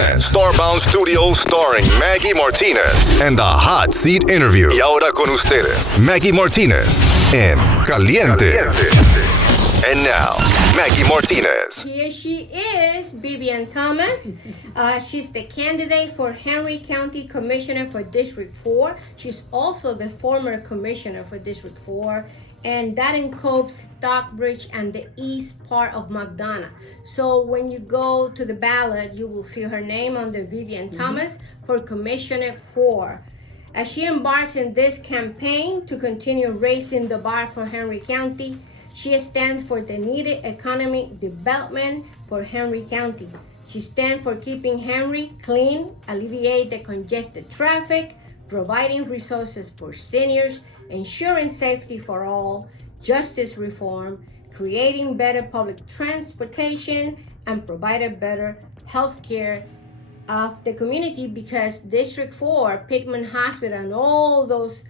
presents Starbound Studios starring Maggie Martinez and the Hot Seat Interview. Y ahora con ustedes, Maggie Martinez en Caliente. And now, Maggie Martinez. Here she is, Vivian Thomas. She's the candidate for Henry County Commissioner for District 4. She's also the former commissioner for District 4. And that encompasses Stockbridge and the east part of McDonough. So when you go to the ballot, you will see her name under Vivian Thomas for Commissioner 4. As she embarks in this campaign to continue raising the bar for Henry County, she stands for the needed economic development for Henry County. She stands for keeping Henry clean, alleviate the congested traffic, providing resources for seniors, ensuring safety for all, justice reform, creating better public transportation, and providing better health care of the community, because District 4, Pittman Hospital, and all those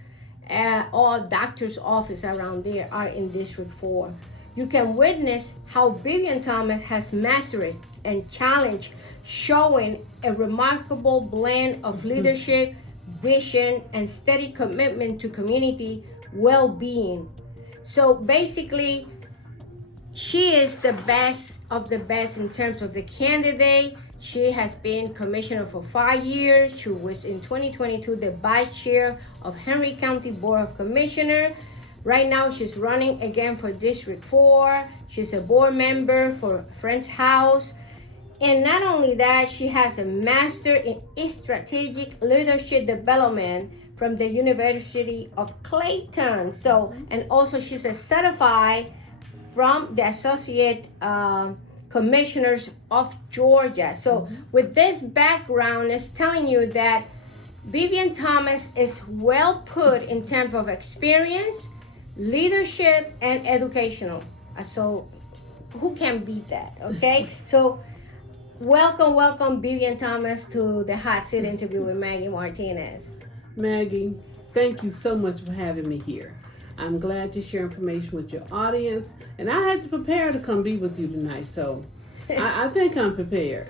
all doctors' offices around there are in District 4. You can witness how Vivian Thomas has mastered and challenged, showing a remarkable blend of leadership, vision, and steady commitment to community well-being. So basically, she is the best of the best in terms of the candidate. She has been commissioner for 5 years. She was in 2022 the vice chair of Henry County Board of Commissioners. Right now, she's running again for District 4. She's a board member for Friends House. And not only that, she has a master in strategic leadership development from the University of Clayton. So, and also she's a certified from the Associate Commissioners of Georgia. So with this background, it's telling you that Vivian Thomas is well put in terms of experience, leadership, and educational. So who can beat that, okay? So welcome, Vivian Thomas, to the Hot Seat Interview with Maggie Martinez. Maggie, thank you so much for having me here. I'm glad to share information with your audience, and I had to prepare to come be with you tonight, so I think I'm prepared.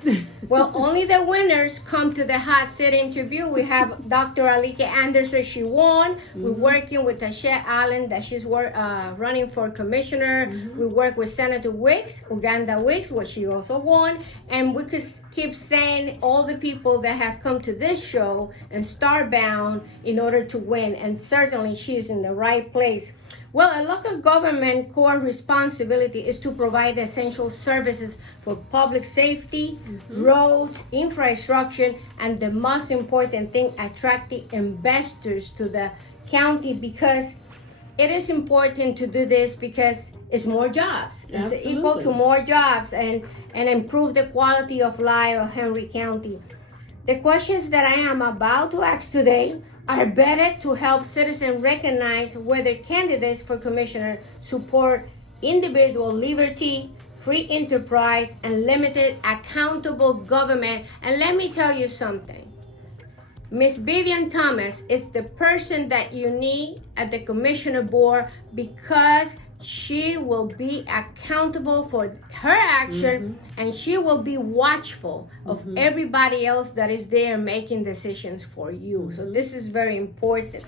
Well, only the winners come to the Hot Seat Interview. We have Dr. Alike Anderson. She won. We're working with Tasha Allen, that she's running for commissioner. We work with Senator Wicks, Uganda Wicks, what she also won. And we could keep saying all the people that have come to this show and Starbound in order to win. And certainly she's in the right place. Well, a local government core responsibility is to provide essential services for public safety, roads, infrastructure, and the most important thing, attracting investors to the county, because it is important to do this because it's more jobs. It's equal to more jobs and improve the quality of life of Henry County. The questions that I am about to ask today are better to help citizens recognize whether candidates for commissioner support individual liberty, free enterprise, and limited accountable government. And let me tell you something. Miss Vivian Thomas is the person that you need at the commissioner board, because she will be accountable for her action, and she will be watchful of everybody else that is there making decisions for you. So this is very important.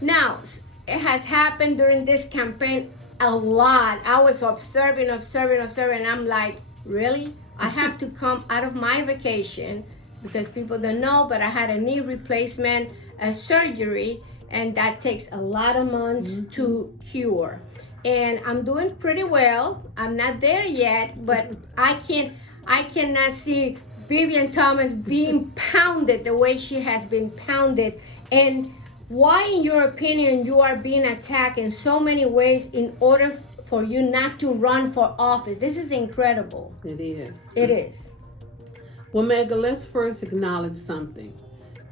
Now, it has happened during this campaign a lot. I was observing. I'm like, really? I have to come out of my vacation, because people don't know, but I had a knee replacement, a surgery, and that takes a lot of months to cure. And I'm doing pretty well. I'm not there yet, but I cannot see Vivian Thomas being pounded the way she has been pounded. And why, in your opinion, you are being attacked in so many ways in order for you not to run for office? This is incredible. It is. It is. Well, Mega, let's first acknowledge something.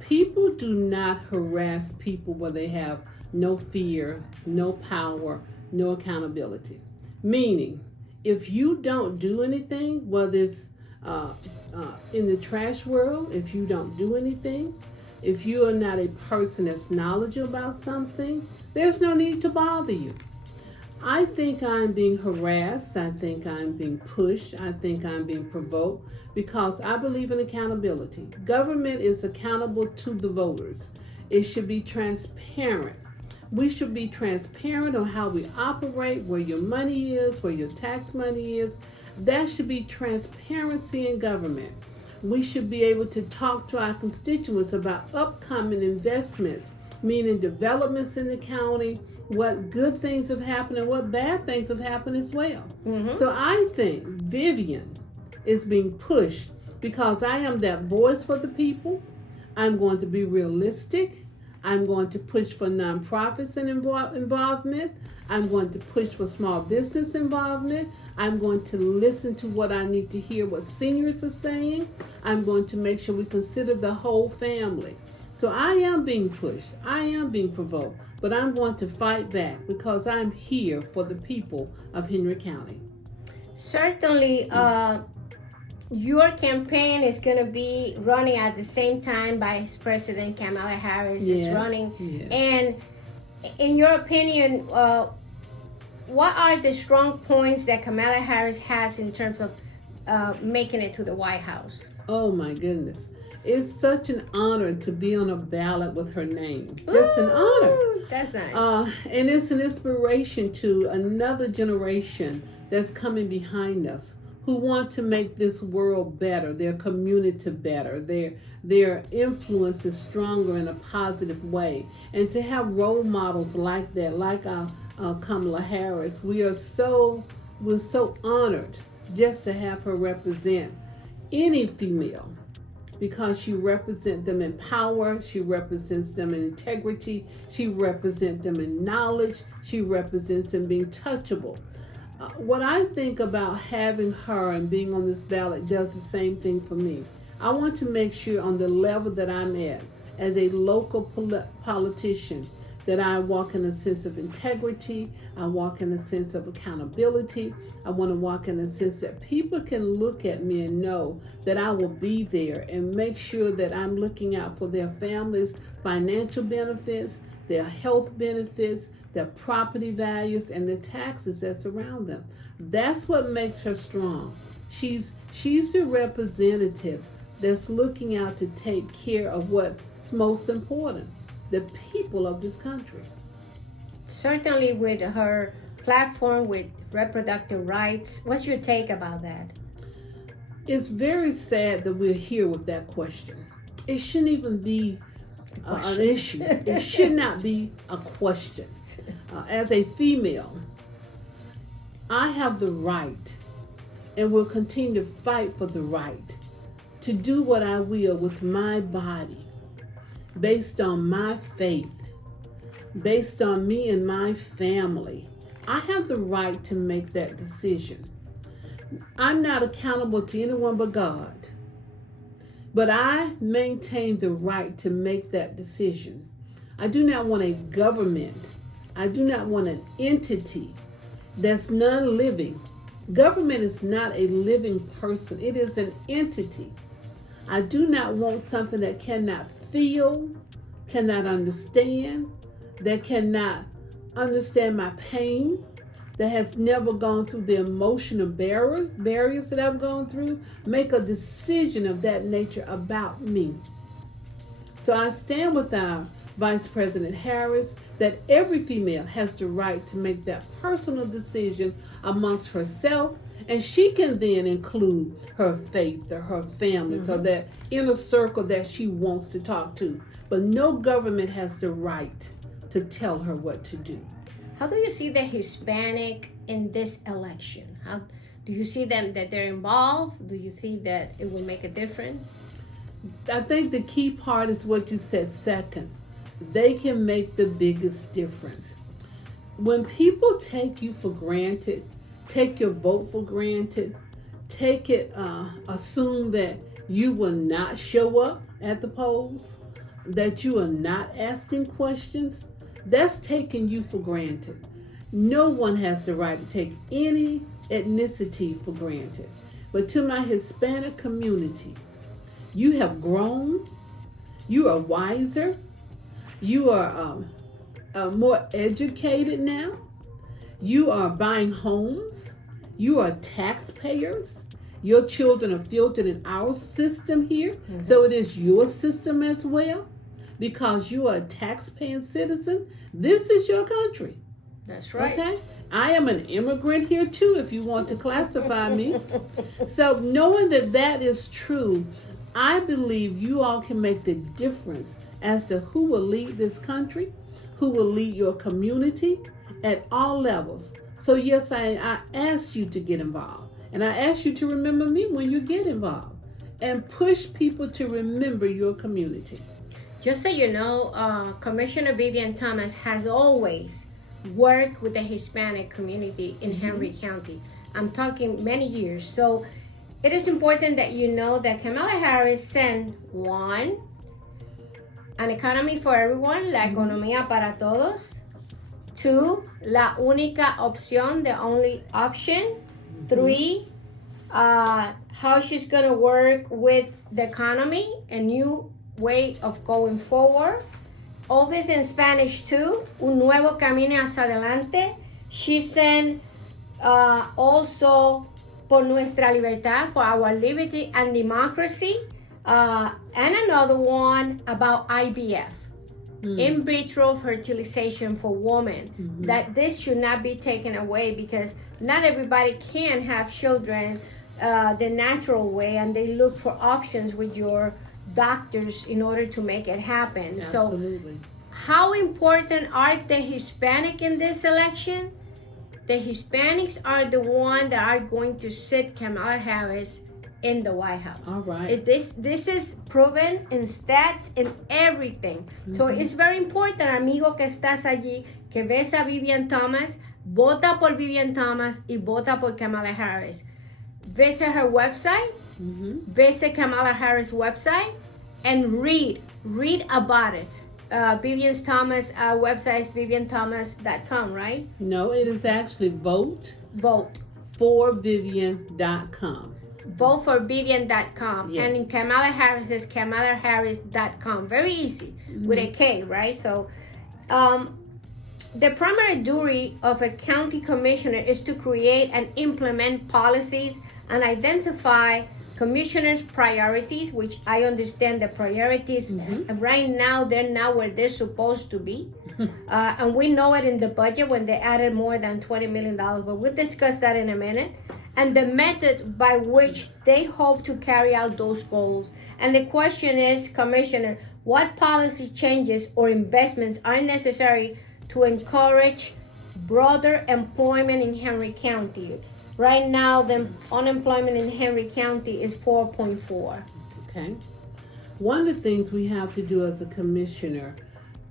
People do not harass people where they have no fear, no power, no accountability. Meaning, if you don't do anything, whether it's in the trash world, if you don't do anything, if you are not a person that's knowledgeable about something, there's no need to bother you. I think I'm being harassed. I think I'm being pushed. I think I'm being provoked because I believe in accountability. Government is accountable to the voters. It should be transparent. We should be transparent on how we operate, where your money is, where your tax money is. That should be transparency in government. We should be able to talk to our constituents about upcoming investments, meaning developments in the county, what good things have happened and what bad things have happened as well. So I think Vivian is being pushed because I am that voice for the people. I'm going to be realistic. I'm going to push for nonprofits and involvement. I'm going to push for small business involvement. I'm going to listen to what I need to hear, what seniors are saying. I'm going to make sure we consider the whole family. So I am being pushed. I am being provoked. But I'm going to fight back because I'm here for the people of Henry County. Certainly, your campaign is going to be running at the same time Vice President Kamala Harris is running. Yes. And in your opinion, what are the strong points that Kamala Harris has in terms of making it to the White House? Oh my goodness. It's such an honor to be on a ballot with her name. Just an honor. That's nice. And it's an inspiration to another generation that's coming behind us who want to make this world better, their community better, their influence is stronger in a positive way. And to have role models like that, like Kamala Harris, we're so honored just to have her represent any female, because she represents them in power, she represents them in integrity, she represents them in knowledge, she represents them being touchable. What I think about having her and being on this ballot does the same thing for me. I want to make sure on the level that I'm at as a local politician that I walk in a sense of integrity, I walk in a sense of accountability, I want to walk in a sense that people can look at me and know that I will be there and make sure that I'm looking out for their families' financial benefits, their health benefits, their property values, and the taxes that surround them. That's what makes her strong. She's the representative that's looking out to take care of what's most important, the people of this country. Certainly with her platform with reproductive rights, what's your take about that? It's very sad that we're here with that question. It shouldn't even be an issue. It should not be a question. As a female, I have the right and will continue to fight for the right to do what I will with my body based on my faith, based on me and my family. I have the right to make that decision. I'm not accountable to anyone but God, but I maintain the right to make that decision. I do not want a government. I do not want an entity that's non-living. Government is not a living person. It is an entity. I do not want something that cannot feel, cannot understand, that cannot understand my pain, that has never gone through the emotional barriers that I've gone through, make a decision of that nature about me. So I stand with our Vice President Harris that every female has the right to make that personal decision amongst herself, and she can then include her faith or her family or that inner circle that she wants to talk to. But no government has the right to tell her what to do. How do you see the Hispanic in this election? How do you see them that they're involved? Do you see that it will make a difference? I think the key part is what you said second. They can make the biggest difference. When people take you for granted, take your vote for granted, assume that you will not show up at the polls, that you are not asking questions, that's taking you for granted. No one has the right to take any ethnicity for granted. But to my Hispanic community, you have grown, you are wiser, you are more educated now, You are buying homes. You are taxpayers. Your children are filtered in our system here. Mm-hmm. So it is your system as well. Because you are a tax-paying citizen, this is your country. That's right. Okay? I am an immigrant here too, if you want to classify me. So knowing that that is true, I believe you all can make the difference as to who will lead this country, who will lead your community at all levels. So yes, I ask you to get involved. And I ask you to remember me when you get involved. And push people to remember your community. Just so you know, Commissioner Vivian Thomas has always worked with the Hispanic community in Henry County. I'm talking many years. So it is important that you know that Kamala Harris sent one, an economy for everyone, la economía para todos. 2, la única opción, the only option. 3, how she's going to work with the economy, a new way of going forward. All this in Spanish too. Un nuevo camino hacia adelante. She sent also por nuestra libertad, for our liberty and democracy. And another one about IVF, in vitro fertilization for women. That this should not be taken away because not everybody can have children the natural way, and they look for options with your doctors in order to make it happen. Absolutely. So how important are the Hispanic in this election? The Hispanics are the one that are going to sit Kamala Harris in the White House. All right. This is proven in stats, in everything. So it's very important, amigo que estás allí, que ves a Vivian Thomas, vota por Vivian Thomas y vota por Kamala Harris. Visit her website, visit Kamala Harris' website, and read about it. Vivian Thomas' website is vivianthomas.com, right? No, it is actually vote for Vivian.com. voteforvivian.com. Yes. And in Kamala Harris is kamalaharris.com. Very easy, with a K, right? So the primary duty of a county commissioner is to create and implement policies and identify commissioners' priorities, which I understand the priorities right now, they're not where they're supposed to be. And we know it in the budget when they added more than $20 million, but we'll discuss that in a minute. And the method by which they hope to carry out those goals. And the question is, Commissioner, what policy changes or investments are necessary to encourage broader employment in Henry County? Right now, the unemployment in Henry County is 4.4. Okay. One of the things we have to do as a commissioner,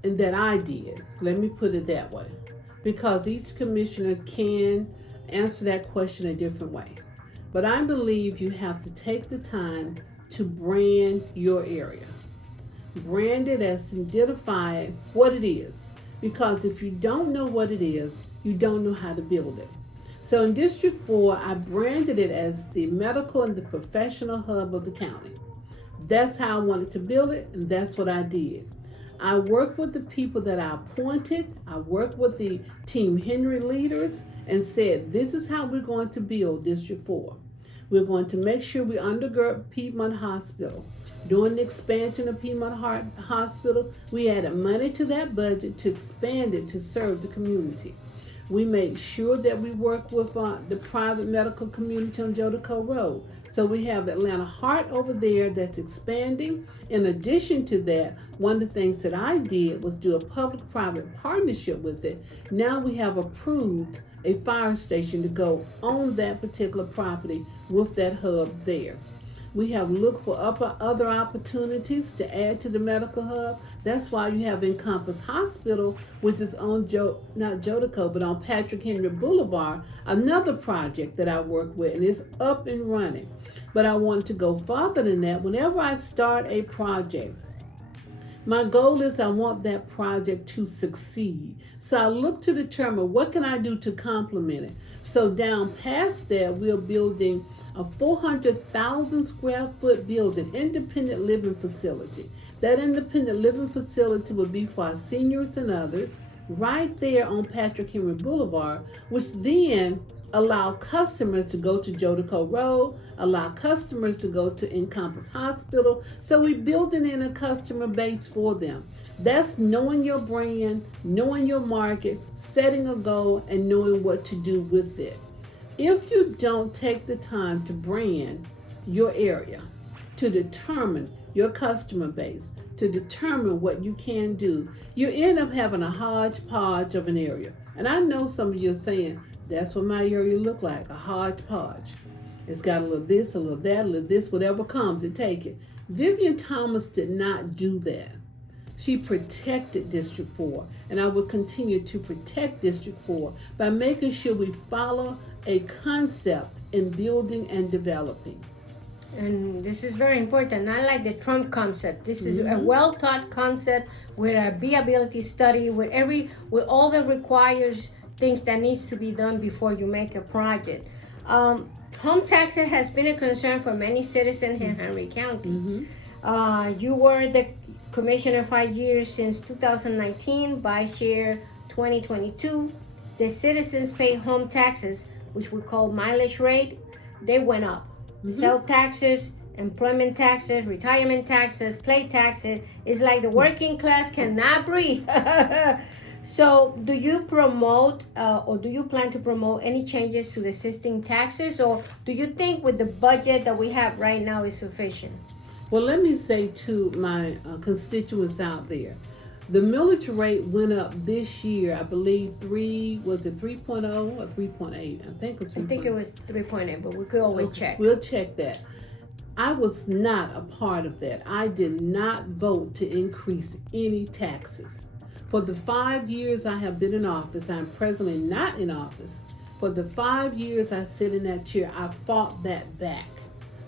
and that I did, let me put it that way, because each commissioner can answer that question a different way. But I believe you have to take the time to brand your area. Brand it as identify what it is. Because if you don't know what it is, you don't know how to build it. So in District 4, I branded it as the medical and the professional hub of the county. That's how I wanted to build it, and that's what I did. I worked with the people that I appointed. I worked with the Team Henry leaders and said, this is how we're going to build District 4. We're going to make sure we undergird Piedmont Hospital. During the expansion of Piedmont Hospital, we added money to that budget to expand it to serve the community. We made sure that we work with the private medical community on Jodico Road. So we have Atlanta Heart over there that's expanding. In addition to that, one of the things that I did was do a public-private partnership with it. Now we have approved a fire station to go on that particular property with that hub there. We have looked for other opportunities to add to the medical hub. That's why you have Encompass Hospital, which is on not Jodico, but on Patrick Henry Boulevard, another project that I work with, and it's up and running. But I wanted to go further than that. Whenever I start a project, my goal is I want that project to succeed. So I look to determine what can I do to complement it. So down past that, we're building a 400,000 square foot building, independent living facility. That independent living facility would be for our seniors and others. right there on Patrick Henry Boulevard, which then allow customers to go to Jodico Road, allow customers to go to Encompass Hospital. So we're building in a customer base for them. That's knowing your brand, knowing your market, setting a goal, and knowing what to do with it. If you don't take the time to brand your area, to determine your customer base, to determine what you can do, you end up having a hodgepodge of an area. And I know some of you are saying, that's what my area look like, a hodgepodge. It's got a little this, a little that, a little this, whatever comes to take it. Vivian Thomas did not do that. She protected District 4, and I will continue to protect District 4 by making sure we follow a concept in building and developing. And this is very important, not like the Trump concept. This is a well-taught concept with a viability study, with all the requires things that needs to be done before you make a project. Home taxes has been a concern for many citizens in Henry County. You were the commissioner 5 years since 2019, vice chair 2022. The citizens pay home taxes, which we call mileage rate. They went up. Sales taxes, employment taxes, retirement taxes, play taxes. It's like the working class cannot breathe. So do you promote or do you plan to promote any changes to the existing taxes, or do you think with the budget that we have right now is sufficient? Well, let me say to my constituents out there, the millage rate went up this year, I believe 3.0 or 3.8? I think it was 3.8, but we could always check. We'll check that. I was not a part of that. I did not vote to increase any taxes. For the 5 years I have been in office, I'm presently not in office. For the 5 years I sit in that chair, I fought that back.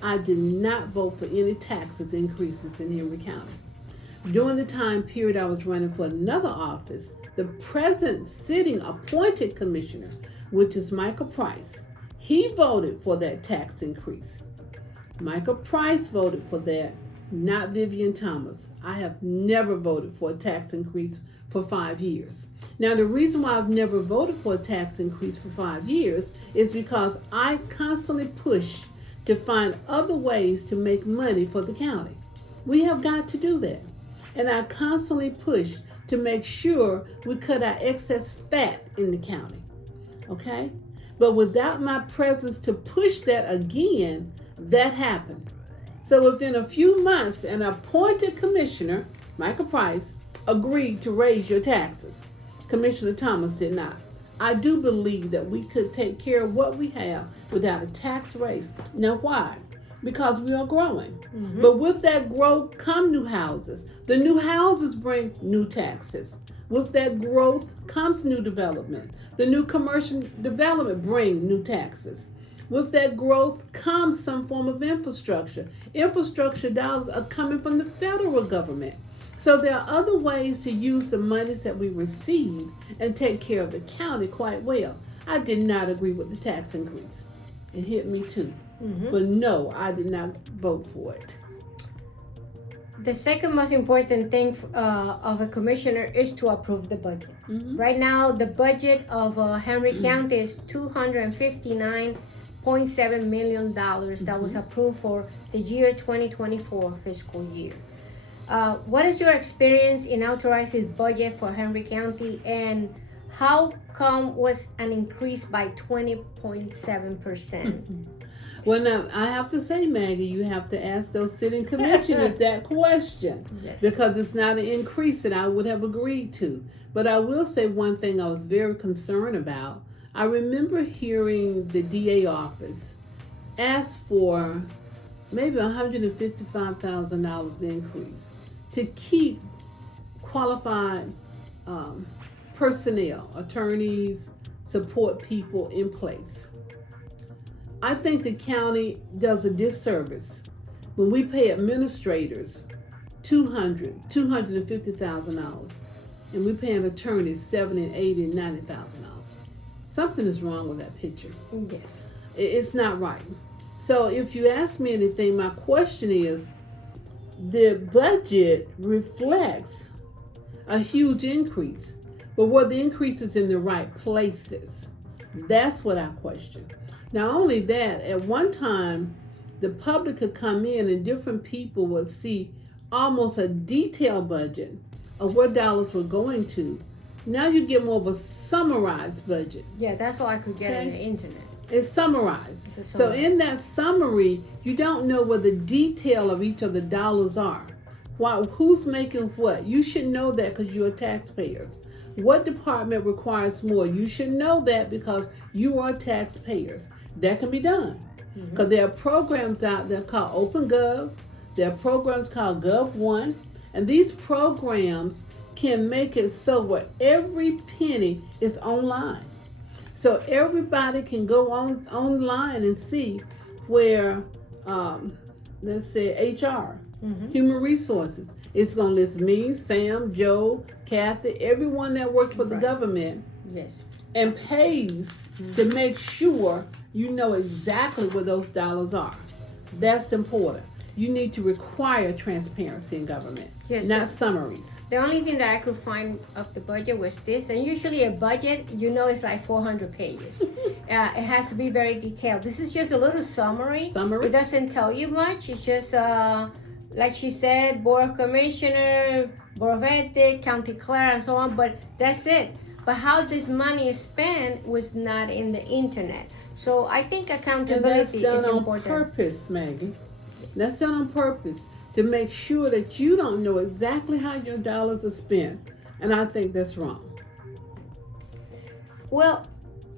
I did not vote for any taxes increases in Henry County. During the time period I was running for another office, the present sitting appointed commissioner, which is Michael Price, he voted for that tax increase. Michael Price voted for that, not Vivian Thomas. I have never voted for a tax increase for 5 years. Now, the reason why I've never voted for a tax increase for 5 years is because I constantly push to find other ways to make money for the county. We have got to do that. And I constantly push to make sure we cut our excess fat in the county. Okay? But without my presence to push that again, that happened. So within a few months, an appointed commissioner, Michael Price, agreed to raise your taxes. Commissioner Thomas did not. I do believe that we could take care of what we have without a tax raise. Now, why? Because we are growing. But with that growth come new houses. The new houses bring new taxes. With that growth comes new development. The new commercial development bring new taxes. With that growth comes some form of infrastructure. Infrastructure dollars are coming from the federal government. So there are other ways to use the monies that we receive and take care of the county quite well. I did not agree with the tax increase. It hit me too. But no, I did not vote for it. The second most important thing of a commissioner is to approve the budget. Right now, the budget of Henry County is $259.7 million that was approved for the year 2024 fiscal year. What is your experience in authorizing budget for Henry County, and how come was an increase by 20.7%? Well, now, I have to say, Maggie, you have to ask those sitting commissioners that question. Yes. Because it's not an increase that I would have agreed to. But I will say one thing I was very concerned about. I remember hearing the DA office ask for maybe $155,000 increase to keep qualified personnel, attorneys, support people in place. I think the county does a disservice when we pay administrators $250,000 and we pay an attorney $70,000, $80,000, and $90,000. Something is wrong with that picture. Yes, it's not right. So if you ask me anything, my question is, the budget reflects a huge increase, but were the increases in the right places? That's what I question. Not only that, at one time, the public could come in and different people would see almost a detailed budget of where dollars were going to. Now you get more of a summarized budget. Yeah, that's all I could get on the internet. It's summarized. It's a So summary. in that summary, you don't know what the detail of each of the dollars are. Who's making what? You should know that because you're taxpayers. What department requires more? You should know that because you are taxpayers. That can be done. Because there are programs out there called OpenGov. There are programs called GovOne. And these programs can make it so where every penny is online. So everybody can go online and see where, let's say, HR, human resources. It's going to list me, Sam, Joe, Kathy, everyone that works for the government. Yes. And pays to make sure you know exactly where those dollars are. That's important. You need to require transparency in government, not summaries. The only thing that I could find of the budget was this, and usually a budget, it's like 400 pages. It has to be very detailed. This is just a little summary. It doesn't tell you much. It's just, like she said, Board of Commissioner, Board of Ethics, County Clerk, and so on, but that's it. But how this money is spent was not in the internet. So I think accountability is important. And that's done on purpose, Maggie. That's done on purpose to make sure that you don't know exactly how your dollars are spent. And I think that's wrong. Well,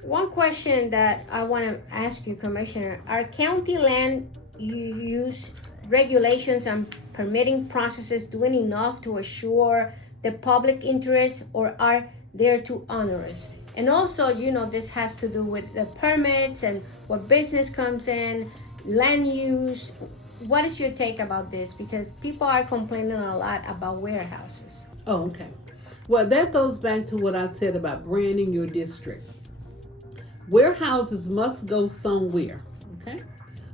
one question that I want to ask you, Commissioner, are county land use regulations and permitting processes doing enough to assure the public interest, or are they too onerous? And also, this has to do with the permits and what business comes in, land use. What is your take about this? Because people are complaining a lot about warehouses. Oh, okay. Well, that goes back to what I said about branding your district. Warehouses must go somewhere, okay?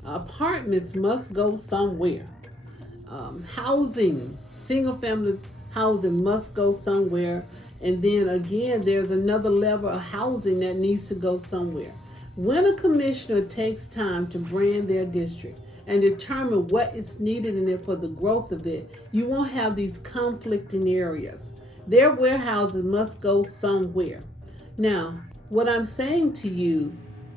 Apartments must go somewhere. Housing, single-family housing must go somewhere. And then again, there's another level of housing that needs to go somewhere. When a commissioner takes time to brand their district and determine what is needed in it for the growth of it, you won't have these conflicting areas. Their warehouses must go somewhere. Now, what I'm saying to you,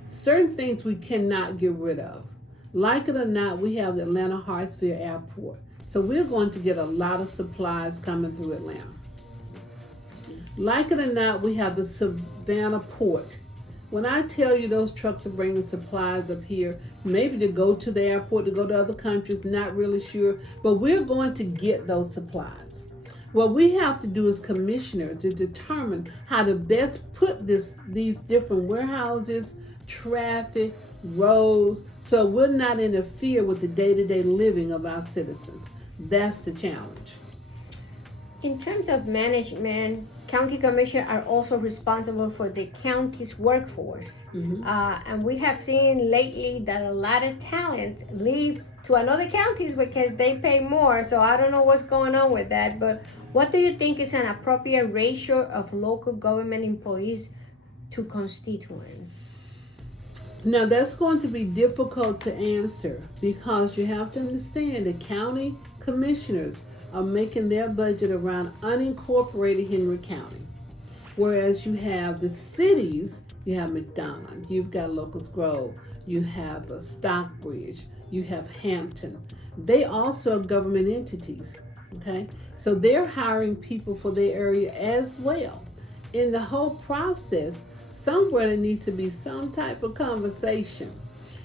certain things we cannot get rid of. Like it or not, we have the Atlanta Hartsfield Airport. So we're going to get a lot of supplies coming through Atlanta. Like it or not, we have the Savannah Port. When I tell you those trucks are bringing supplies up here, maybe to go to the airport, to go to other countries, not really sure, but we're going to get those supplies. What we have to do as commissioners is determine how to best put these different warehouses, traffic, roads, so it will not interfere with the day-to-day living of our citizens. That's the challenge. In terms of management, county commissioners are also responsible for the county's workforce. And we have seen lately that a lot of talent leave to another counties because they pay more. So I don't know what's going on with that. But what do you think is an appropriate ratio of local government employees to constituents? Now that's going to be difficult to answer because you have to understand the county commissioners are making their budget around unincorporated Henry County. Whereas you have the cities, you have McDonough, you've got Locust Grove, you have Stockbridge, you have Hampton. They also are government entities, okay? So they're hiring people for their area as well. In the whole process, somewhere there needs to be some type of conversation.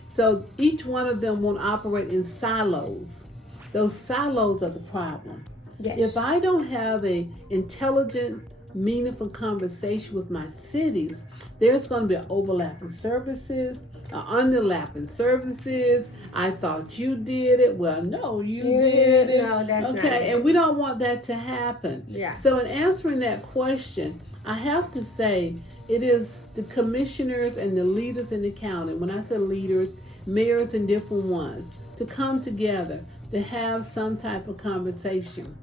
So each one of them won't operate in silos. Those silos are the problem. Yes. If I don't have a intelligent, meaningful conversation with my cities, there's going to be overlapping services, underlapping services. I thought you did it. Well, no, you did it. No, that's not okay, it. and we don't want that to happen. Yeah. So in answering that question, I have to say it is the commissioners and the leaders in the county. When I say leaders, mayors and different ones, to come together to have some type of conversation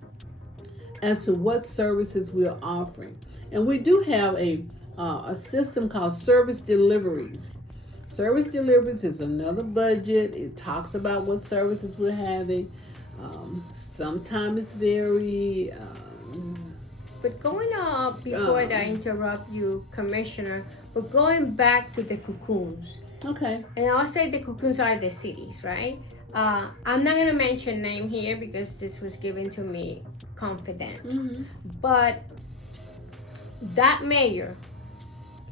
as to what services we're offering. And we do have a system called service deliveries. Service deliveries is another budget. It talks about what services we're having. Sometimes it's very... But going up, before that I interrupt you, Commissioner, but going back to the cocoons. Okay. And I'll say the cocoons are the cities, right? I'm not going to mention name here because this was given to me confident. Mm-hmm. But that mayor,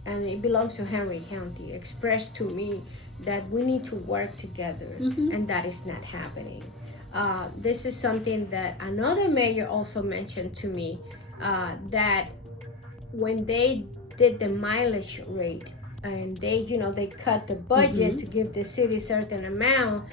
and it belongs to Henry County, expressed to me that we need to work together, and that is not happening. This is something that another mayor also mentioned to me, that when they did the mileage rate and they cut the budget to give the city a certain amount,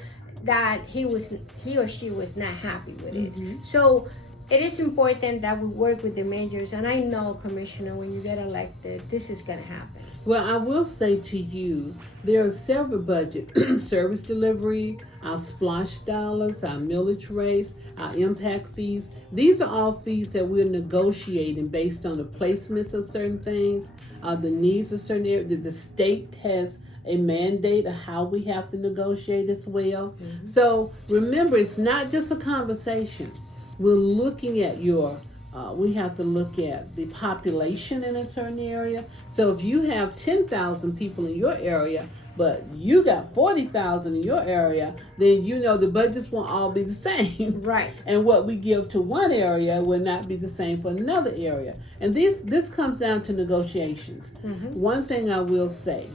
that he or she was not happy with it. So it is important that we work with the mayors, and I know, Commissioner, when you get elected, this is going to happen. Well, I will say to you, there are several budgets: service delivery, our splosh dollars, our millage rates, our impact fees. These are all fees that we're negotiating based on the placements of certain things, the needs of certain areas. The state has a mandate of how we have to negotiate as well. So remember, it's not just a conversation. We're looking at we have to look at the population in a certain area. So if you have 10,000 people in your area, but you got 40,000 in your area, then the budgets won't all be the same. Right. And what we give to one area will not be the same for another area. And this comes down to negotiations. One thing I will say,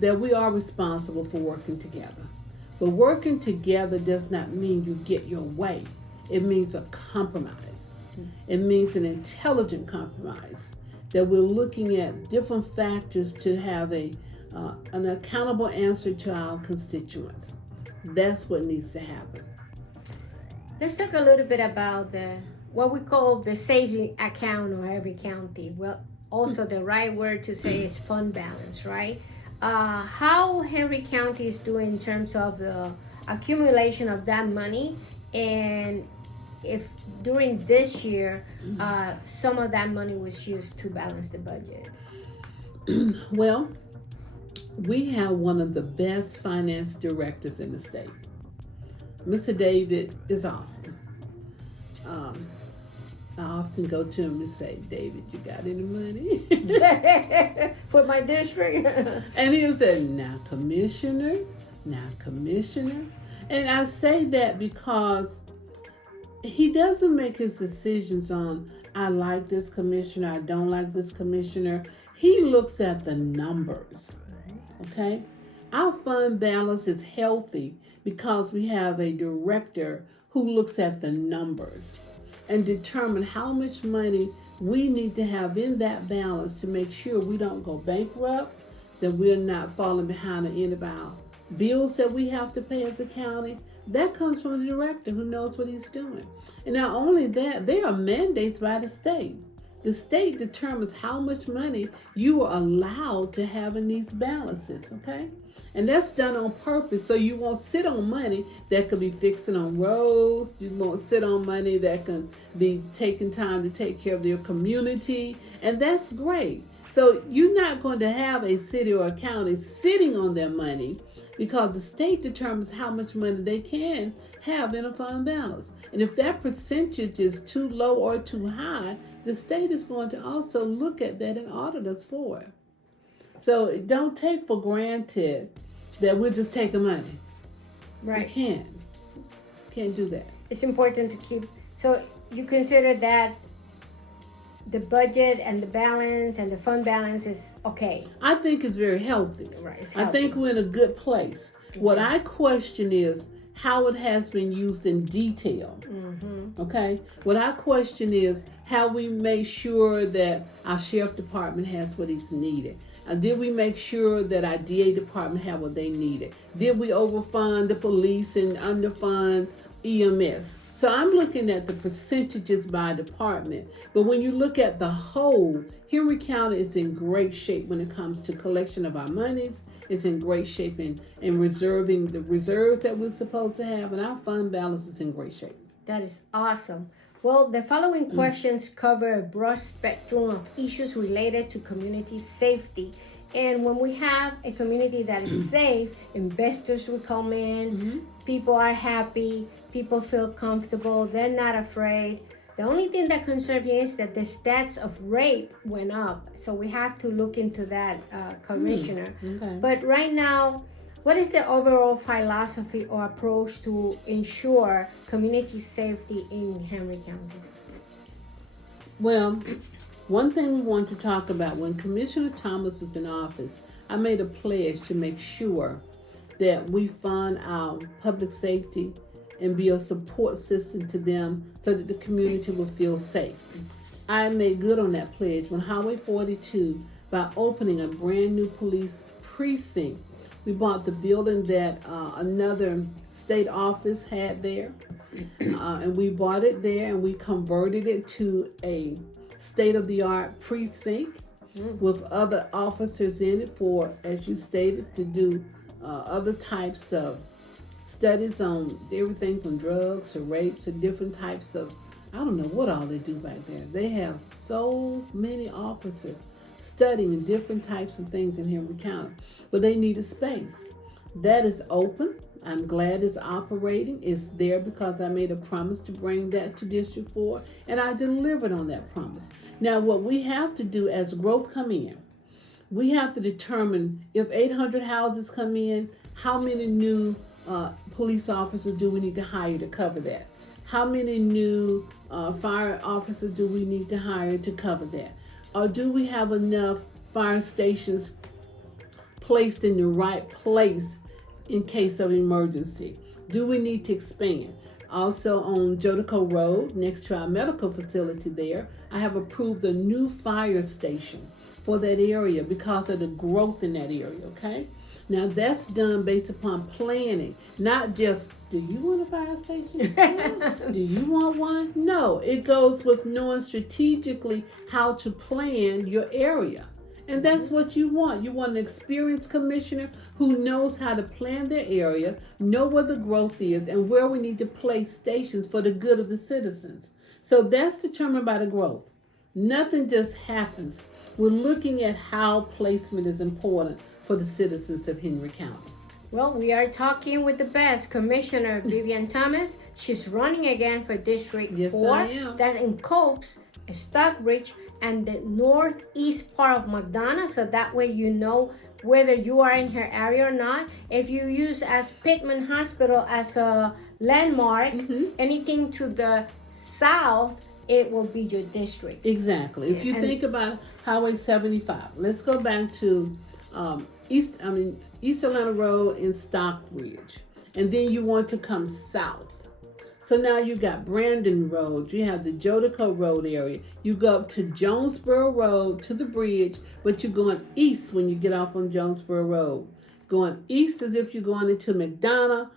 that we are responsible for working together. But working together does not mean you get your way. It means a compromise. It means an intelligent compromise, that we're looking at different factors to have an accountable answer to our constituents. That's what needs to happen. Let's talk a little bit about what we call the saving account of every county. Well, also the right word to say is fund balance, right? How Henry County is doing in terms of the accumulation of that money, and if during this year some of that money was used to balance the budget. Well, we have one of the best finance directors in the state. Mr. David is awesome. I often go to him and say, David, you got any money? For my district? And he'll say, now commissioner. And I say that because he doesn't make his decisions on, I like this commissioner, I don't like this commissioner. He looks at the numbers, okay? Our fund balance is healthy because we have a director who looks at the numbers and determine how much money we need to have in that balance to make sure we don't go bankrupt, that we're not falling behind on any of our bills that we have to pay as a county. That comes from the director who knows what he's doing. And not only that, there are mandates by the state. The state determines how much money you are allowed to have in these balances, okay? And that's done on purpose, so you won't sit on money that could be fixing on roads. You won't sit on money that can be taking time to take care of your community, and that's great. So you're not going to have a city or a county sitting on their money, because the state determines how much money they can have in a fund balance. And if that percentage is too low or too high, the state is going to also look at that and audit us for it. So don't take for granted that we're just taking money. Right. You can't do that. It's important to keep, so you consider that the budget and the balance and the fund balance is okay. I think it's very healthy. Right. It's I healthy. think we're in a good place. Okay. What I question is how it has been used in detail. Okay? What I question is how we make sure that our sheriff department has what he's needed. Did we make sure that our DA department had what they needed? Did we overfund the police and underfund EMS? So I'm looking at the percentages by department. But when you look at the whole, Henry County is in great shape when it comes to collection of our monies. It's in great shape in reserving the reserves that we're supposed to have. And our fund balance is in great shape. That is awesome. Well, the following questions cover a broad spectrum of issues related to community safety. And when we have a community that is safe, investors will come in, people are happy, people feel comfortable, they're not afraid. The only thing that concerns me is that the stats of rape went up. So we have to look into that, Commissioner. Okay. But right now, what is the overall philosophy or approach to ensure community safety in Henry County? Well, one thing we want to talk about, when Commissioner Thomas was in office, I made a pledge to make sure that we fund our public safety and be a support system to them so that the community will feel safe. I made good on that pledge when Highway 42, by opening a brand new police precinct. We bought the building that another state office had there, and we bought it there and we converted it to a state-of-the-art precinct with other officers in it for, as you stated, to do other types of studies on everything from drugs to rape to different types of, I don't know what all they do back there. They have so many officers studying different types of things in Henry County, but they need a space. That is open. I'm glad it's operating. It's there because I made a promise to bring that to District 4, and I delivered on that promise. Now, what we have to do as growth come in, we have to determine if 800 houses come in, how many new police officers do we need to hire to cover that? How many new fire officers do we need to hire to cover that? Or do we have enough fire stations placed in the right place in case of emergency? Do we need to expand? Also on Jodico Road, next to our medical facility there, I have approved a new fire station for that area because of the growth in that area, okay? Now that's done based upon planning, not just, do you want a fire station? Do you want one? No, it goes with knowing strategically how to plan your area. And that's what you want. You want an experienced commissioner who knows how to plan their area, know where the growth is, and where we need to place stations for the good of the citizens. So that's determined by the growth. Nothing just happens. We're looking at how placement is important for the citizens of Henry County. Well, we are talking with the best, Commissioner Vivian Thomas. She's running again for District 4. I am. That's in Copes, Stockbridge, and the northeast part of McDonough. So that way you know whether you are in her area or not. If you use as Pittman Hospital as a landmark, anything to the south, it will be your district. Exactly. If you think about Highway 75, let's go back to East Atlanta Road in Stockbridge, and then you want to come south. So now you got Brandon Road, you have the Jodico Road area, you go up to Jonesboro Road to the bridge, but you're going east when you get off on Jonesboro Road. Going east as if you're going into McDonough,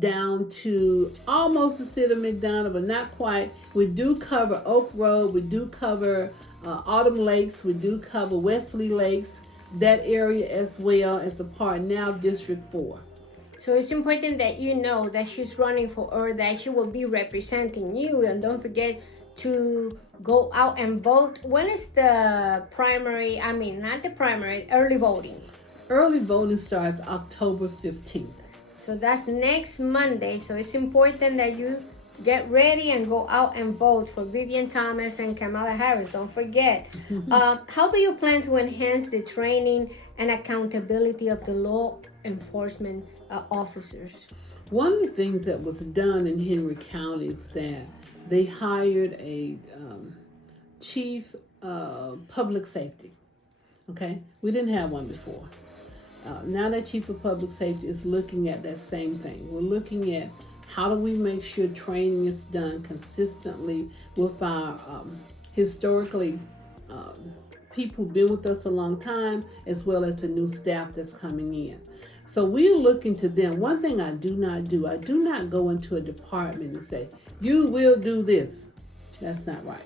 down to almost the city of McDonough, but not quite. We do cover Oak Road, we do cover Autumn Lakes, we do cover Wesley Lakes, that area as well as a part now of District 4. So it's important that you know that she's running for, or that she will be representing you. And don't forget to go out and vote. When is the primary? I mean, not the primary, early voting. Early voting starts October 15th. So that's next Monday. So it's important that you get ready and go out and vote for Vivian Thomas and Kamala Harris. Don't forget. How do you plan to enhance the training and accountability of the law enforcement officers? One of the things that was done in Henry County is that they hired a chief public safety. Okay, we didn't have one before. Now that chief of public safety is looking at that same thing. We're looking at how do we make sure training is done consistently with our historically people who've been with us a long time, as well as the new staff that's coming in. So we're looking to them. One thing I do not do, I do not go into a department and say, you will do this. That's not right.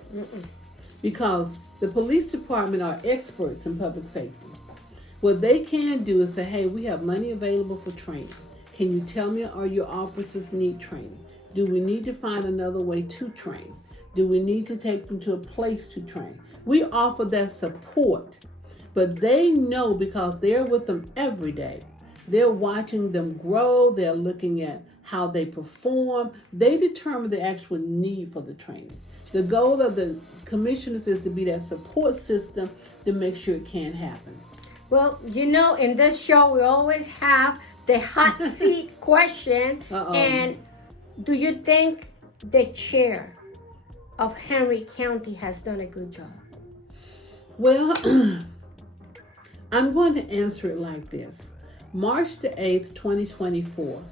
Because the police department are experts in public safety. What they can do is say, hey, we have money available for training. Can you tell me, or your officers need training? Do we need to find another way to train? Do we need to take them to a place to train? We offer that support, but they know because they're with them every day. They're watching them grow. They're looking at how they perform. They determine the actual need for the training. The goal of the commissioners is to be that support system to make sure it can happen. Well, in this show, we always have the hot seat question. And do you think the chair of Henry County has done a good job? Well, I'm going to answer it like this. March the 8th, 2024,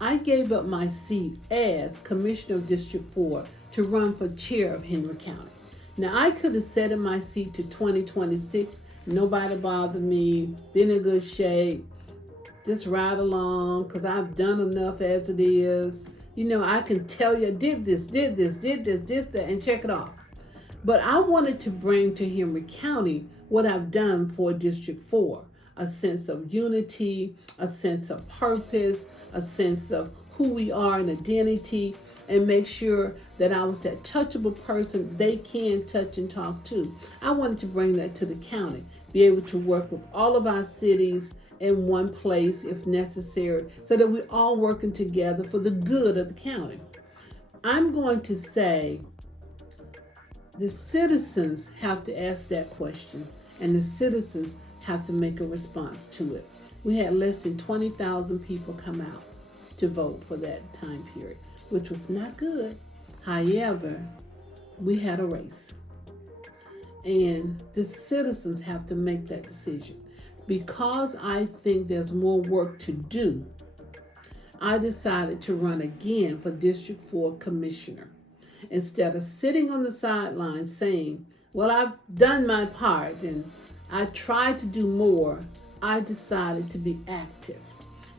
I gave up my seat as Commissioner of District 4 to run for chair of Henry County. Now, I could have sat in my seat to 2026, nobody bothered me, been in good shape, just ride along because I've done enough as it is. I can tell you, did this, that, and check it off. But I wanted to bring to Henry County what I've done for District 4, a sense of unity, a sense of purpose, a sense of who we are and identity, and make sure that I was that touchable person they can touch and talk to. I wanted to bring that to the county, be able to work with all of our cities in one place if necessary, so that we're all working together for the good of the county. I'm going to say the citizens have to ask that question, and the citizens have to make a response to it. We had less than 20,000 people come out to vote for that time period, which was not good. However, we had a race, and the citizens have to make that decision. Because I think there's more work to do, I decided to run again for District 4 Commissioner. Instead of sitting on the sidelines saying, well, I've done my part and I tried to do more, I decided to be active.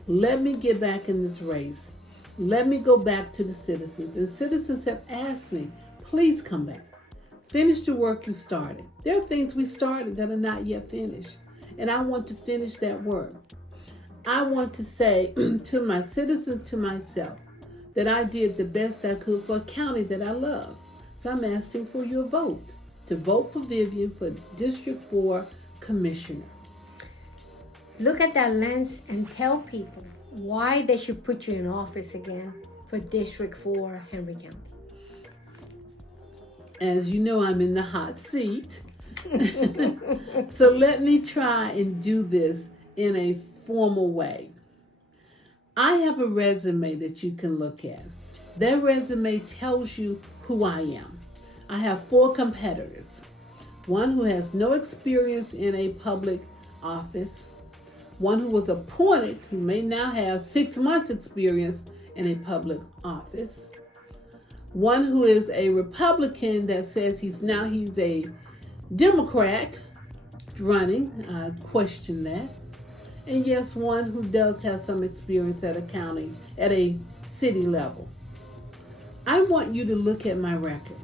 Let me get back in this race. Let me go back to the citizens. And citizens have asked me, please come back. Finish the work you started. There are things we started that are not yet finished. And I want to finish that work. I want to say to my citizens, to myself, that I did the best I could for a county that I love. So I'm asking for your vote, to vote for Vivian for District 4 Commissioner. Look at that lens and tell people why they should put you in office again for District 4 Henry County. As you know, I'm in the hot seat. So let me try and do this in a formal way. I have a resume that you can look at. That resume tells you who I am. I have 4 competitors. One who has no experience in a public office. One who was appointed, who may now have 6 months experience in a public office. One who is a Republican that says he's a Democrat running. I question that. And yes, one who does have some experience at a city level. I want you to look at my record.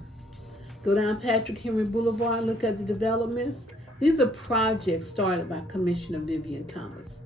Go down Patrick Henry Boulevard, look at the developments. These are projects started by Commissioner Vivian Thomas.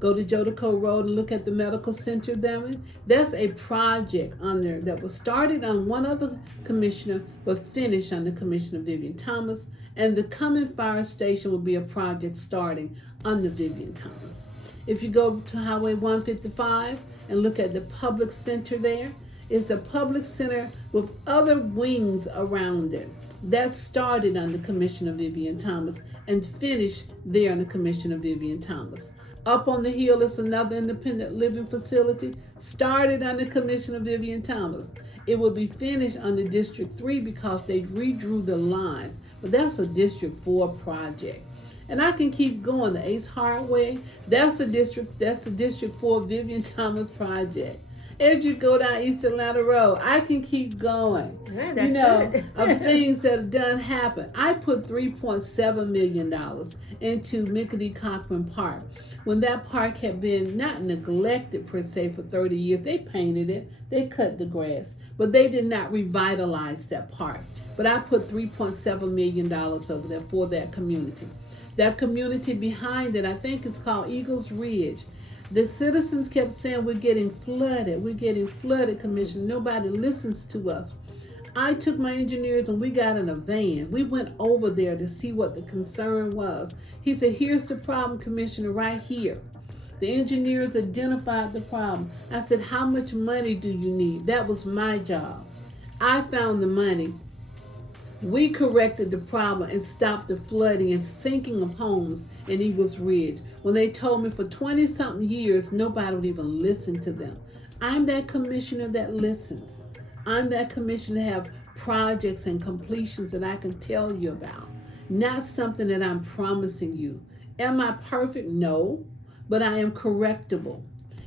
Go to Jodico Road and look at the medical center there. That's a project on there that was started on one other commissioner, but finished under Commissioner Vivian Thomas. And the Cumming Fire Station will be a project starting under Vivian Thomas. If you go to Highway 155 and look at the public center there, it's a public center with other wings around it. That started under Commissioner Vivian Thomas and finished there under Commissioner Vivian Thomas. Up on the hill is another independent living facility, started under Commissioner Vivian Thomas. It will be finished under District 3 because they redrew the lines, but that's a District 4 project. And I can keep going. The Ace Hardway, that's the District 4 Vivian Thomas project. As you go down East Atlanta Road, I can keep going. Yeah, that's good. Of things that have done happen. I put $3.7 million into Mickey Cochran Park. When that park had been not neglected per se for 30 years, they painted it, they cut the grass, but they did not revitalize that park. But I put $3.7 million over there for that community. That community behind it, I think it's called Eagles Ridge. The citizens kept saying, we're getting flooded, Commissioner. Nobody listens to us. I took my engineers and we got in a van. We went over there to see what the concern was. He said, here's the problem, Commissioner, right here. The engineers identified the problem. I said, how much money do you need? That was my job. I found the money. We corrected the problem and stopped the flooding and sinking of homes in Eagles Ridge. When they told me for 20-something years, nobody would even listen to them. I'm that commissioner that listens. I'm that commissioner to have projects and completions that I can tell you about. Not something that I'm promising you. Am I perfect? No, but I am correctable.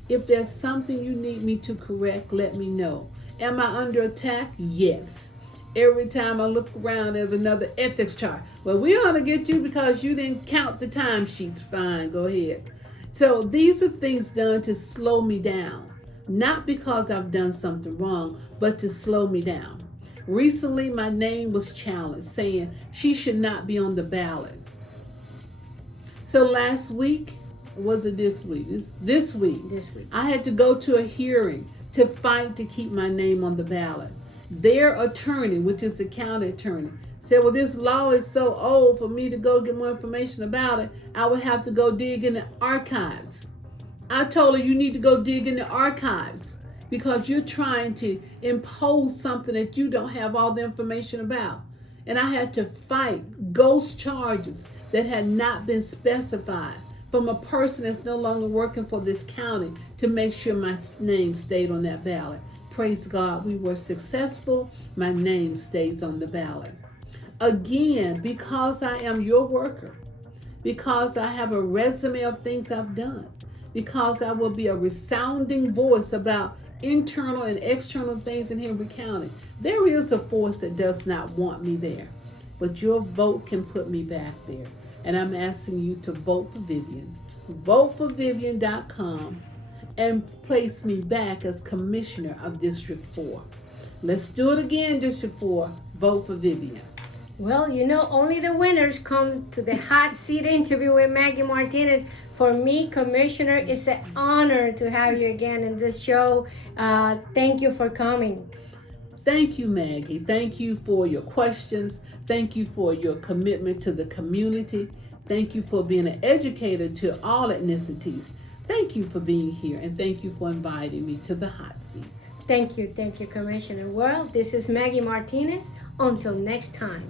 If there's something you need me to correct, let me know. Am I under attack? Yes. Every time I look around, there's another ethics chart. Well, we ought to get you because you didn't count the timesheets. Fine, go ahead. So these are things done to slow me down. Not because I've done something wrong, but to slow me down. Recently, my name was challenged, saying she should not be on the ballot. So last week, was it this week? This week. I had to go to a hearing to fight to keep my name on the ballot. Their attorney, which is the county attorney, said, well, this law is so old for me to go get more information about it. I would have to go dig in the archives. I told her, you need to go dig in the archives because you're trying to impose something that you don't have all the information about. And I had to fight ghost charges that had not been specified from a person that's no longer working for this county to make sure my name stayed on that ballot. Praise God, we were successful. My name stays on the ballot. Again, because I am your worker, because I have a resume of things I've done, because I will be a resounding voice about internal and external things in Henry County. There is a force that does not want me there, but your vote can put me back there. And I'm asking you to vote for Vivian. Vote for Vivian.com and place me back as Commissioner of District 4. Let's do it again, District 4. Vote for Vivian. Well, you know, only the winners come to the hot seat interview with Maggie Martinez. For me, Commissioner, it's an honor to have you again in this show. Thank you for coming. Thank you, Maggie. Thank you for your questions. Thank you for your commitment to the community. Thank you for being an educator to all ethnicities. Thank you for being here, and thank you for inviting me to the hot seat. Thank you, Commissioner. Well, this is Maggie Martinez. Until next time.